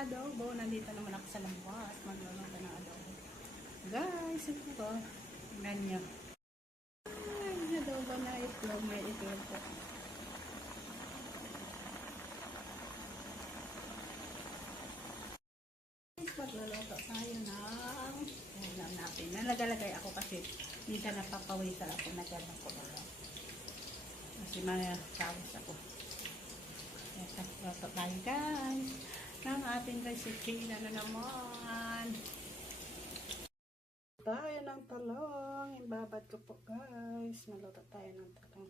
Adobo, nandito naman ako sa labas. Magluluto ng adobo. Guys, ito po. Tingnan nyo. Ay, adobo na itlog. May itlog po. Guys, magluluto tayo ng ulam natin. Nalagalagay ako kasi minsan napapawisan ako. Naglalak ko ba. Kasi may tawis ako. Ito, luto tayo guys. Ng ating recipe na naman. Tayo ng talong. Ibabad ko po guys. Maluto tayo ng talong.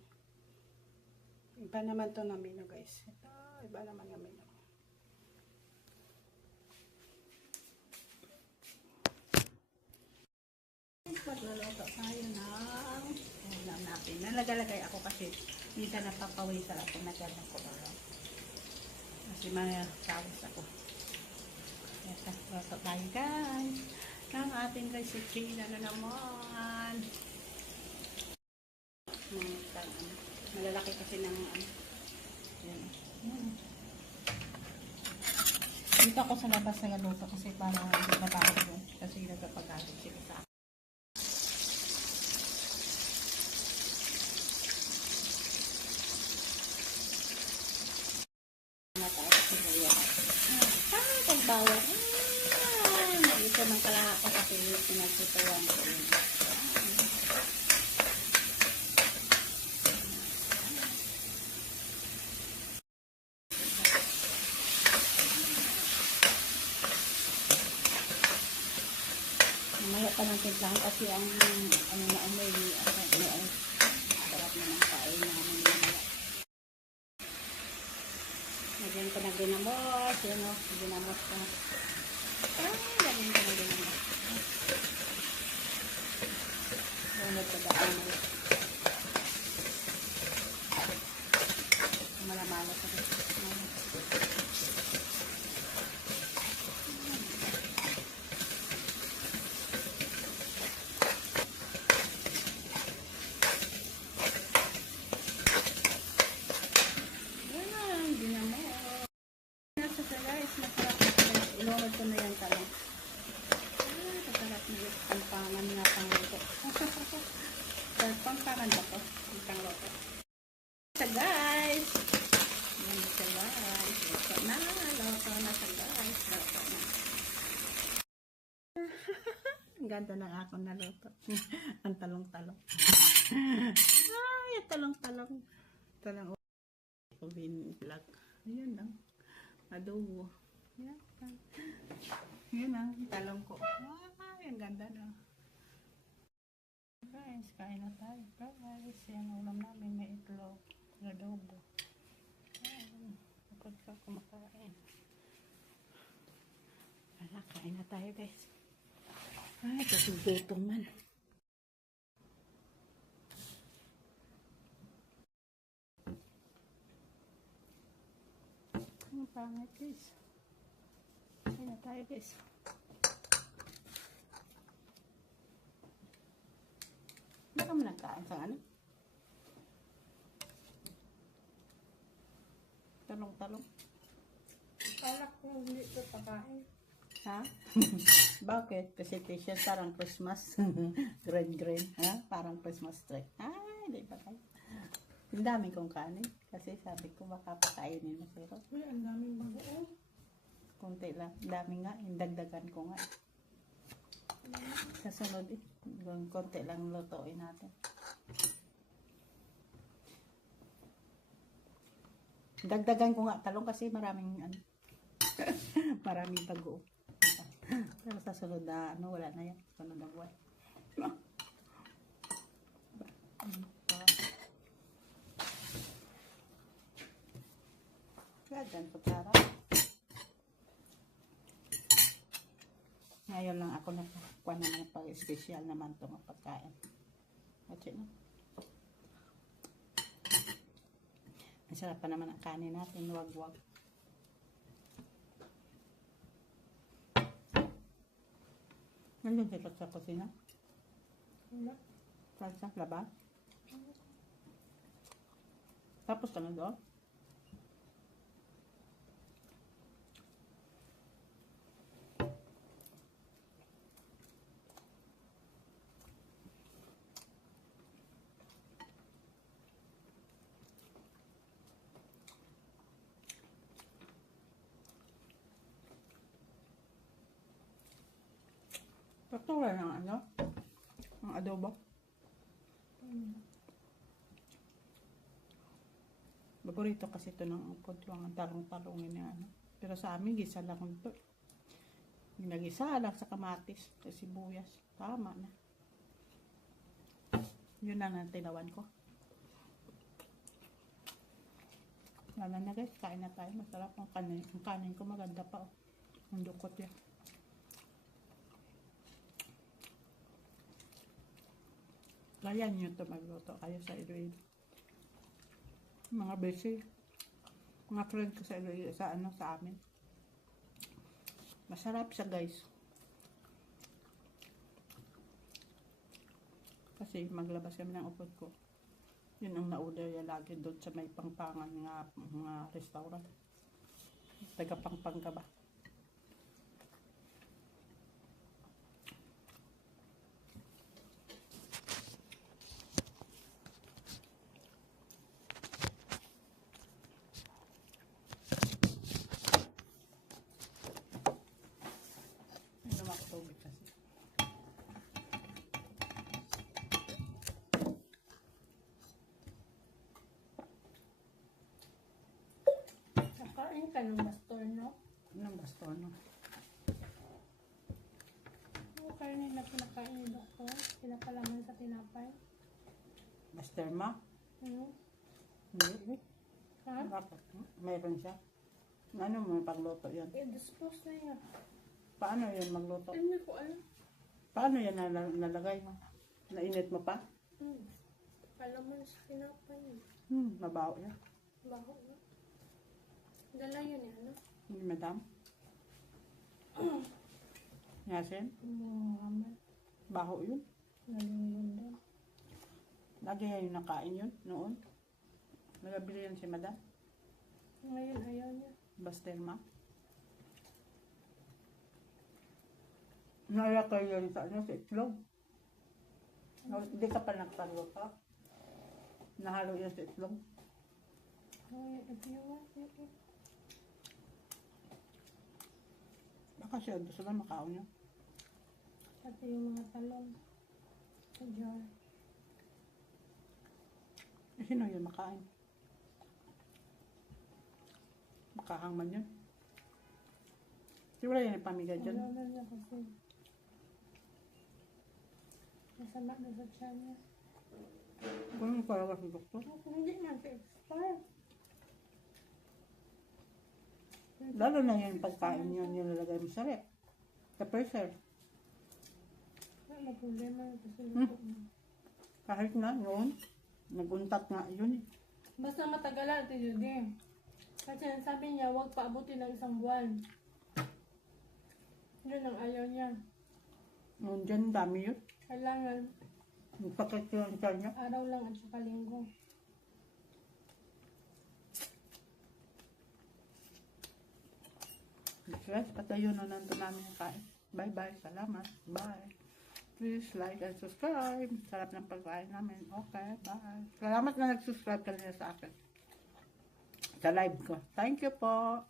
Iba naman to na menu guys. Ito, iba naman na menu. Magluluto tayo ng ulam natin. Nalagalagay ako kasi minsan napapawisan ako. Naglalak ko ba. Kasi may tawis ako. Ito, luto tayo guys. Ng ating recipe na naman. Malalaki kasi ng yan. Dito ako sa labas na luto kasi para hindi matawag yun. Kasi nagpapagalit sila sa akin. Pagbawal. Ito ng kalahako kasi pinagtutuwan ko yun. Mamaya pa ng timplahan kasi ang ano na amoy ay sarap na ng kain namin mamaya. Lagyan ko na ginamos. Yan o, ginamos ko. Lagyan ko na ginamos. Lunod ko daan mo. Malamala sa rin. Ilunod ko na yung talong. Masarap na yung pangpangan nga pangluto. Pangpangan ba to? Yung pangluto. So guys! Yan siya guys. Luto na. Luto na siya guys. Luto na. Ang ganda ng akong naluto. Ang talong-talong. Ay, talong-talong. Talong. Ubin vlog. Ayan lang. Adobo. Yan. Yan ang talong ko. Ay, ang ganda na. Guys, kain na tayo. Guys, yan ulam namin. May itlog. Adobo. Ayan. Kapag ka kumakain. Wala, kain na tayo guys. Ay, kasi gutom man. Ang pangit guys. Kain na tayo guys. Hindi ka mo nagkain sa ano? Talong-talong. Alak ko hindi ito pakain. Ha? Bakit? Kasi t-shirt parang Christmas. Green. Ha? Parang Christmas tree. Ay, hindi pa tayo. Ang dami kong kanin. Kasi sabi ko baka pakainin mo pero. Uy, ang daming bagoong. Kunti lang. Dami nga. Indagdagan ko nga. Sa sunod konti lang lutuin natin. Dagdagan ko nga talong kasi maraming maraming bago. Pero sa sunod na wala na yan. Sunod na buwan. Gagan po tara. Ngayon lang ako nakuha na ng pag-special naman itong pagkain. Kasi no? Ang sarap pa naman ang kanin natin. Wag-wag. Nandun sila sa kusina? Wala. Sa labas? Tapos ka na doon? Patuloy ng ano? Ang adobo. Paborito kasi ito ng upod. Ang talong-talongin na ano. Pero sa amin, gisa lang ito. Ginagisa lang sa kamatis. Sa sibuyas. Tama na. Yun na ang tinawan ko. Wala na guys, kain na tayo. Masarap ang kanin. Ang kanin ko maganda pa. Oh. Ang dukot yan. Layan nyo ito magluto kayo sa Iloilo. Mga besi. Mga friend ko sa Iloilo. Sa ano, sa amin. Masarap siya guys. Kasi maglabas kami ng upod ko. Yun ang na-order ya lagi doon sa may pangpangan nga mga restaurant. Taga Pangpang ka ba? May lumak tubig kasi. Nakain ka ng baston, no? Anong baston, no? Yung kayo nila pinakain ni Doktor. Pinapalaman sa tinapay. Basterma? Hmm? Hindi. Ha? Bakit? Mayroon siya. Ano mo pagluto yan? I-dispose na yan. Paano yan magluto? Hindi ko alam. Paano yan nalagay mo? Nainit mo pa? Hmm. Palaman sa tinapay. Mabaho yan. Baho na. Dala yun eh, ano? Hindi madam. Yasin? Muhammad. Baho yun. Nalunod din. Lagi yan yung nakain yun noon. Nagabili yan si madam. Ngayon ayaw niya. Bastelma. Nalakay yan sa ano, sa itlog. Hindi ka pa nagpaluto. Nahalo yan sa itlog. Ay, if you want it. Baka siya gusto lang makaon niya. Pati yung mga talong. Sa jar. Eh, sino yun makain? Makahang man yun. Di wala yan yung pamigay dyan. Ayaw na niya kasi. Masama na sa tiyan niya. Kung talaga si doktor. Hindi man sa expire. Lalo na yung pagkain yun, nilalagay mo sa rep. Sa freezer. Wala problema kasi luto na. Kahit na noon, naguntat nga yun eh. Basta matagalan ito Judy. Kasi ang sabi niya, huwag paabutin ng 1 buwan. Yun ang ayaw niya. Noon dyan, dami yun. Kailangan Nagpakit yun sa niya. araw lang at saka linggo. Yes, patayo na nandun namin yung kain. Bye-bye. Salamat. Bye. Please like and subscribe. Sarap ng pagkain namin. Okay, bye. Salamat na nag-subscribe kanina sa akin. Sa live ko. Thank you po.